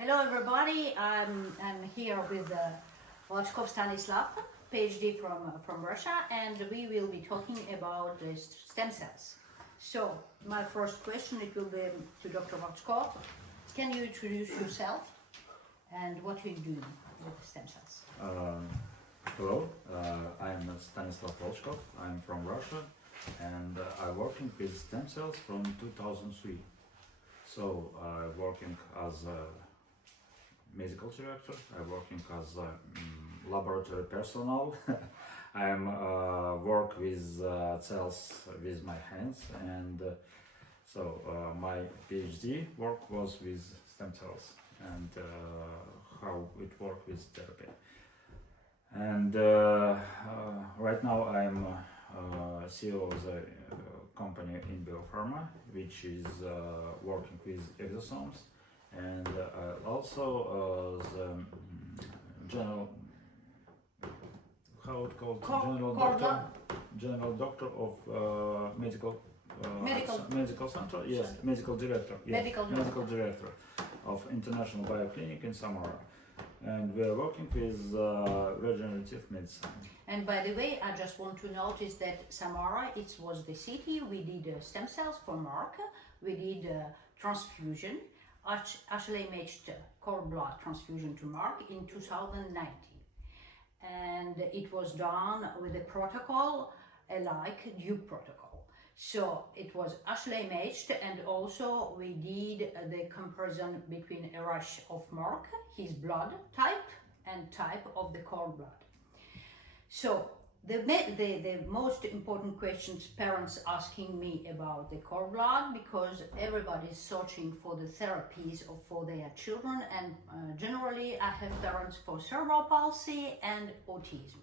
Hello everybody, I'm here with Volchkov Stanislav, PhD from Russia, and we will be talking about the stem cells. So, my first question, it will be to Dr. Volchkov. Can you introduce yourself and what you're doing with the stem cells? Hello, I'm Stanislav Volchkov. I'm from Russia and I'm working with stem cells from 2003. So I'm working as a medical director, I'm working as a laboratory personnel. I'm work with cells with my hands, and my PhD work was with stem cells and how it works with therapy. And right now I'm CEO of the company in biopharma, which is working with exosomes, and also the general, how it called, general doctor of medical center, yes, medical director, yes, medical director of International Bioclinic in Samara. And we are working with regenerative medicine. And by the way, I just want to notice that Samara, it was the city. We did stem cells for Mark. We did transfusion, HLA-matched cord blood transfusion to Mark in 2019. And it was done with a protocol like Duke protocol. So it was HLA matched, and also we did the comparison between a rush of Mark, his blood type, and type of the cord blood. So the most important questions parents asking me about the cord blood, because everybody is searching for the therapies for their children, and generally I have parents for cerebral palsy and autism.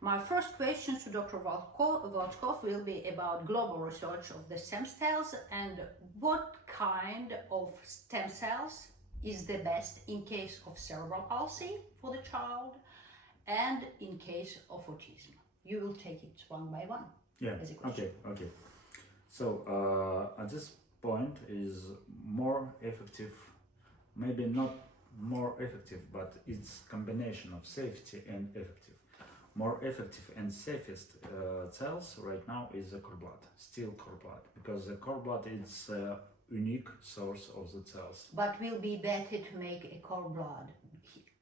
My first question to Dr. Volchkov will be about global research of the stem cells and what kind of stem cells is the best in case of cerebral palsy for the child and in case of autism. You will take it one by one. Yeah, as a question. Okay. So at this point is more effective, maybe not more effective, but it's combination of safety and effective. More effective and safest cells right now is the cord blood, still cord blood, because the cord blood is a unique source of the cells. But will be better to make a cord blood,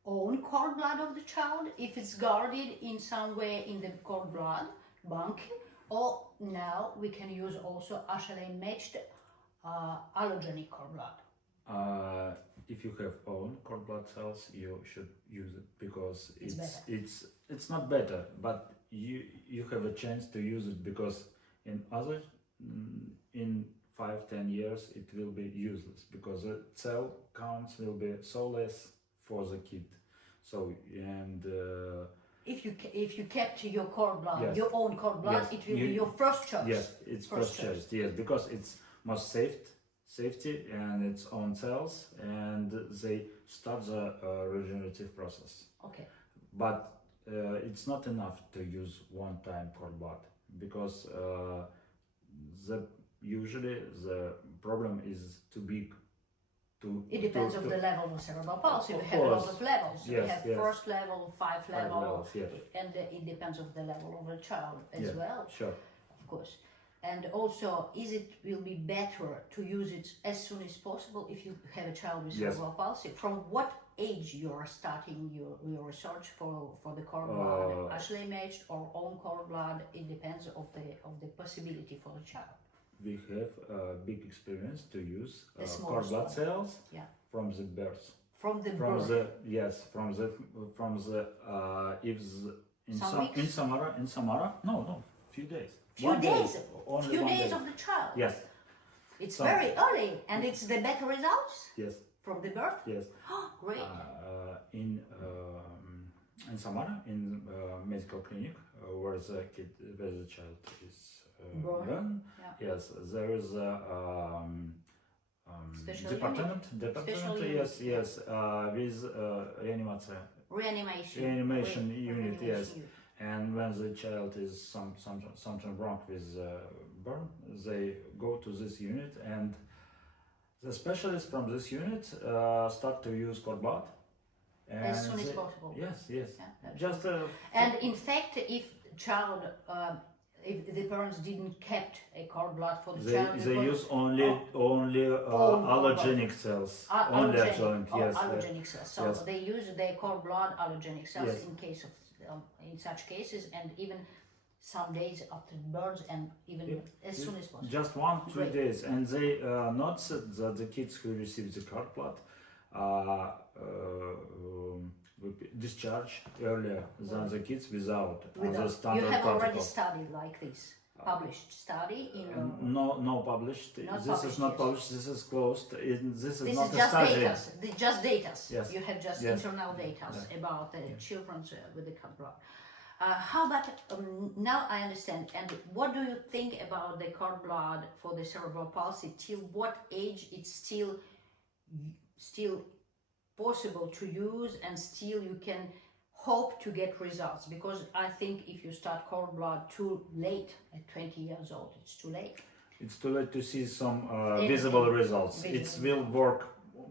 own cord blood of the child, if it's guarded in some way in the cord blood bank, or now we can use also HLA-matched allogenic cord blood. If you have own cord blood cells, you should use it, because it's not better, but you have a chance to use it, because in 5-10 years it will be useless, because the cell counts will be so less for the kid. So if you kept your cord blood, yes, your own cord blood, yes, it will be your first choice. Yes, it's first choice. Yes, because it's most safety and its own cells, and they start the regenerative process. Okay. But it's not enough to use one-time cord blood, because usually the problem is too big. It depends on the level of cerebral palsy. We have a lot of levels. Yes, we have first level, 5 level, yes. and it depends on the level of the child as well. Sure. Of course. And also, will be better to use it as soon as possible if you have a child with cerebral palsy? From what age you are starting your research for the cord blood, HLA matched or own cord blood? It depends of the possibility for the child. We have big experience to use cord blood cells, yeah, from the birth. From the birth. In Samara, no, few days. Few days of the child. Yes. It's very early, and it's the better results. Yes. From the birth. Yes. Great. In Samara, in medical clinic, where the child is born. Yeah. Yes, there is a department. Yes, with reanimation unit. Yes. And when the child is something wrong with burn, they go to this unit, and The specialists from this unit start to use cord blood. As soon as possible. Yes. Yeah, Just. And in fact, if child, if the parents didn't kept a cord blood for the child, they use only allogenic cells. Only allogenic cells. So yes. they use their cord blood allogenic cells Yes. in case of in such cases, and even some days after birth, and even as soon as possible. Just 1-2 Great. days, and they not said that the kids who receive the cord blood will be discharged earlier than the kids without the standard You have protocol. already studied like this, published study in. No published. Not This published, is not yes. published. This is closed. This is This not is a just study. data. Just data. Yes. You have just Yes. internal data Yeah. about the children with the cord blood. How about now? I understand. And what do you think about the cord blood for the cerebral palsy? Till what age it's still possible to use, and still you can hope to get results? Because I think if you start cord blood too late, at 20 years old, it's too late. It's too late to see some Anything. visible results. Visible. It will work,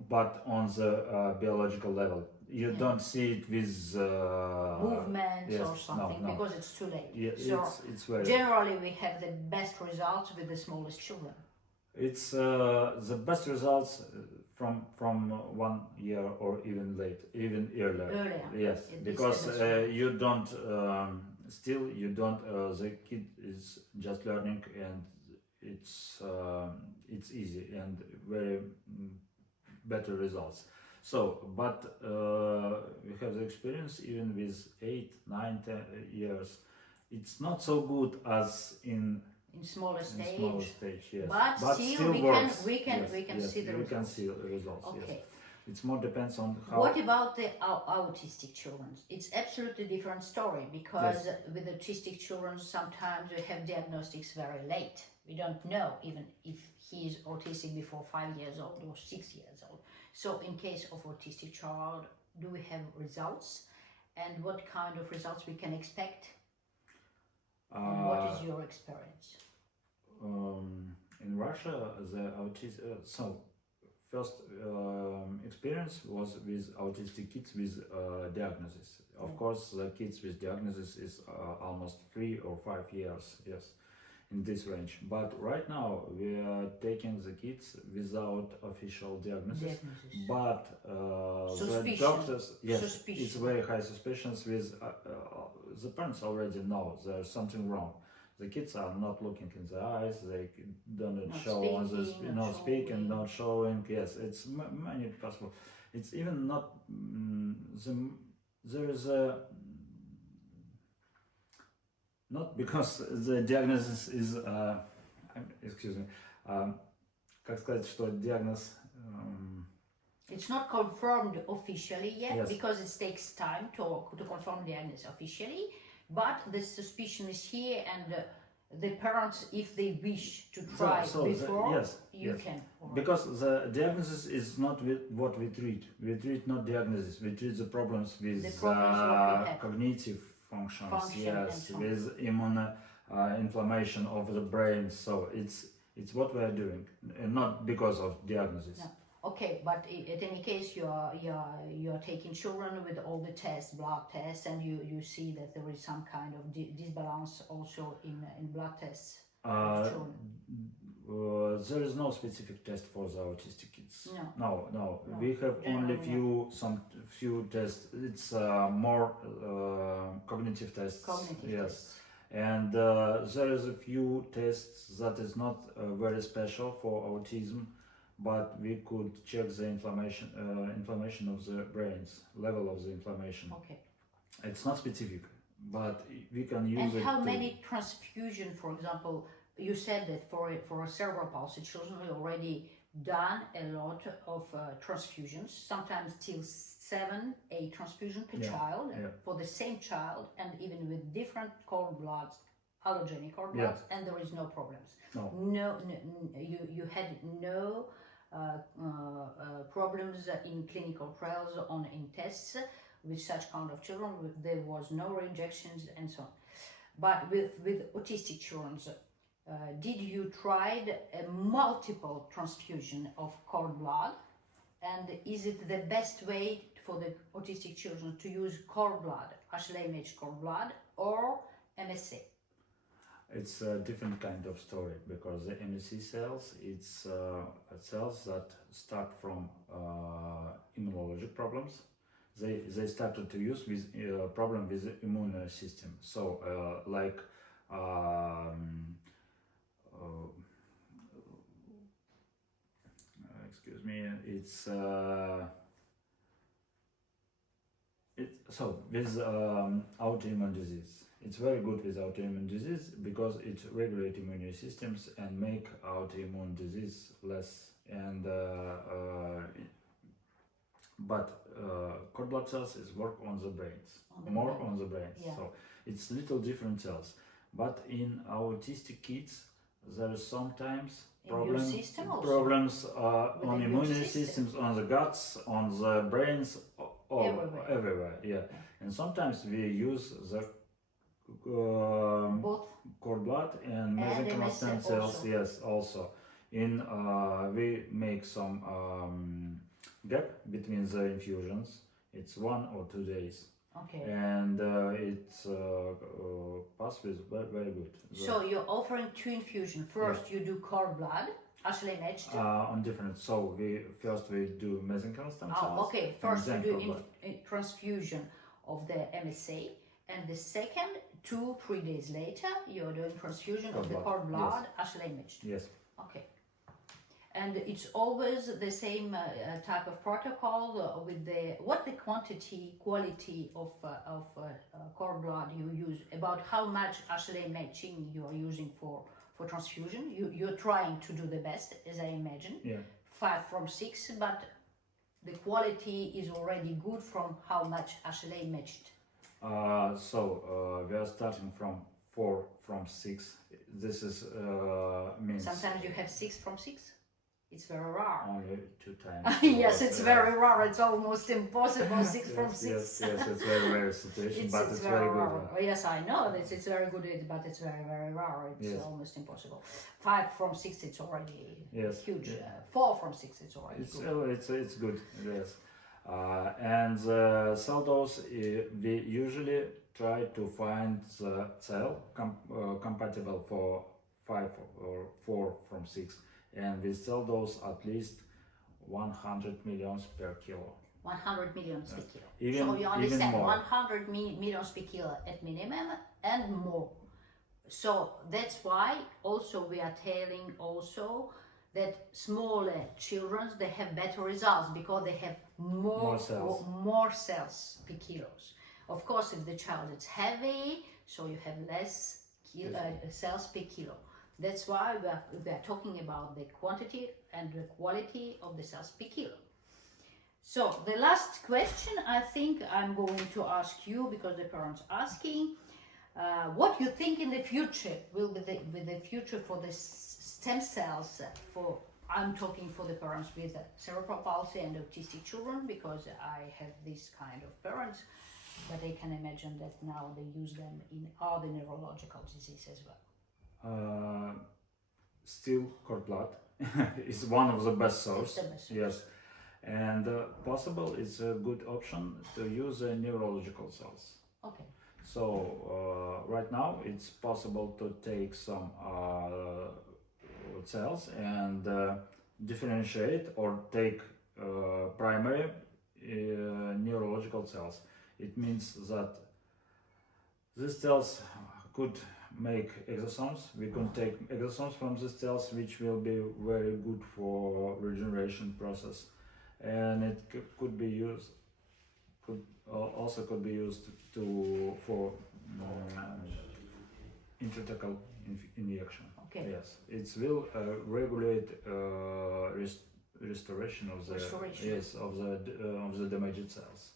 but on the biological level. You don't see it with Movements yes, or something, no. because it's too late. Yeah, So it's very. generally we have the best results with the smallest children. It's the best results from 1 year or even earlier. Earlier. Yes, It's because earlier. you don't the kid is just learning, and it's easy and very better results. So, but we have the experience even with 8, 9, 10 years. It's not so good as in Smaller stage. smaller stage, yes. But still works. we can Yes, see the we can results. see the results. Okay. Yes. It's more depends on how. What about the autistic children? It's absolutely different story, because with autistic children sometimes we have diagnostics very late. We don't know even if he is autistic before 5 years old or 6 years old. So in case of autistic child, do we have results? And what kind of results we can expect? And what is your experience? In Russia, the autism. First experience was with autistic kids with diagnosis. Of course, the kids with diagnosis is almost 3 or 5 years, yes, in this range. But right now we are taking the kids without official diagnosis. But the doctors, yes, Suspicion. it's very high suspicions with the parents already know there's something wrong. The kids are not looking in the eyes, they don't Not show on the speaking, not not speaking, showing. not showing. Yes, it's many possible. It's even not there is a not because the diagnosis is excuse me, как сказать, что диагноз. It's not confirmed officially yet, Yes. because it takes time to confirm the diagnosis officially. But the suspicion is here, and the parents, if they wish to try before, you can. Because the diagnosis is not what we treat. We treat not diagnosis. We treat the problems with The problems what we have. cognitive functions. Function and Yes, so on. with immune inflammation of the brain. So it's what we are doing, and not because of diagnosis. No. Okay, but at any case, you are taking children with all the tests, blood tests, and you see that there is some kind of disbalance also in blood tests of children. There is no specific test for the autistic kids. No. No. We have only few tests. It's more cognitive tests. Cognitive yes. tests. And there is a few tests that is not very special for autism, but we could check the inflammation of the brains, level of the inflammation. Okay. It's not specific, but we can use it. And how many transfusion, for example, you said that for cerebral palsy children we already done a lot of transfusions, sometimes till 7-8 transfusion per child for the same child, and even with different cord bloods, allogenic cord bloods, and there is no problems. No, you had no problems in clinical trials in tests with such kind of children. There was no rejections and so on. But with autistic children, did you tried a multiple transfusion of cord blood, and is it the best way for the autistic children to use cord blood, HLA-matched cord blood, or MSC? It's a different kind of story, because the MSC cells, it's cells that start from immunologic problems. They started to use with problem with the immune system. So like excuse me, it's so with autoimmune disease. It's very good with autoimmune disease because it regulates immune systems and make autoimmune disease less. And but cord blood cells is work on the brains, more on the brains. Yeah. So it's little different cells. But in autistic kids, there is sometimes problems on immune systems, on the guts, on the brains, everywhere. Yeah. And sometimes we use the both cord blood and mesenchymal stem cells. also. Yes, also. In we make some gap between the infusions. It's 1 or 2 days. Okay. And it's pass with very good. So you're offering 2 infusions. First, you do cord blood, HLA-matched. On different. So we do mesenchymal stem cells. Oh, okay. First, you do cord transfusion of the MSA, and the second, 2-3 days later, you're doing transfusion of the cord blood, HLA-matched. Yes. Okay. And it's always the same type of protocol with what the quality of cord blood you use, about how much HLA matching you are using for transfusion. You're trying to do the best, as I imagine. Yeah. 5 from 6, but the quality is already good from how much HLA matched. So we are starting from 4 from 6. This is means sometimes you have 6 from 6. It's very rare. Only 2 times. Yes, it's very rare. It's almost impossible. 6 from 6. Yes, it's very rare situation, but it's very rare. good. Oh, yes, I know that it's very good, but it's very rare. It's almost impossible. 5 from 6, it's already huge. Yeah. 4 from 6, it's already good. It's good. Yes. And the cell dose, we usually try to find the cell compatible for 5 or 4 from 6, and with cell dose at least 100 millions per kilo. 100 millions per kilo. Even, so you understand, more. 100 millions per kilo at minimum and more. So that's why also we are telling also that smaller children, they have better results because they have more cells per kilos. Of course, if the child is heavy, so you have less cells per kilo. That's why we are talking about the quantity and the quality of the cells per kilo. So the last question I think I'm going to ask you, because the parents asking, what you think in the future will be the future for the stem cells I'm talking for the parents with cerebral palsy and autistic children, because I have this kind of parents, but I can imagine that now they use them in other neurological diseases as well. Still cord blood is one of the best sources. Yes, and possible it's a good option to use neurological cells. Okay. So right now it's possible to take some cells and differentiate or take primary neurological cells. It means that these cells could make exosomes. We can take exosomes from these cells, which will be very good for regeneration process, and it could be used. Also could be used for intrathecal injection. Okay. Yes, it will regulate restoration of the of the damaged cells.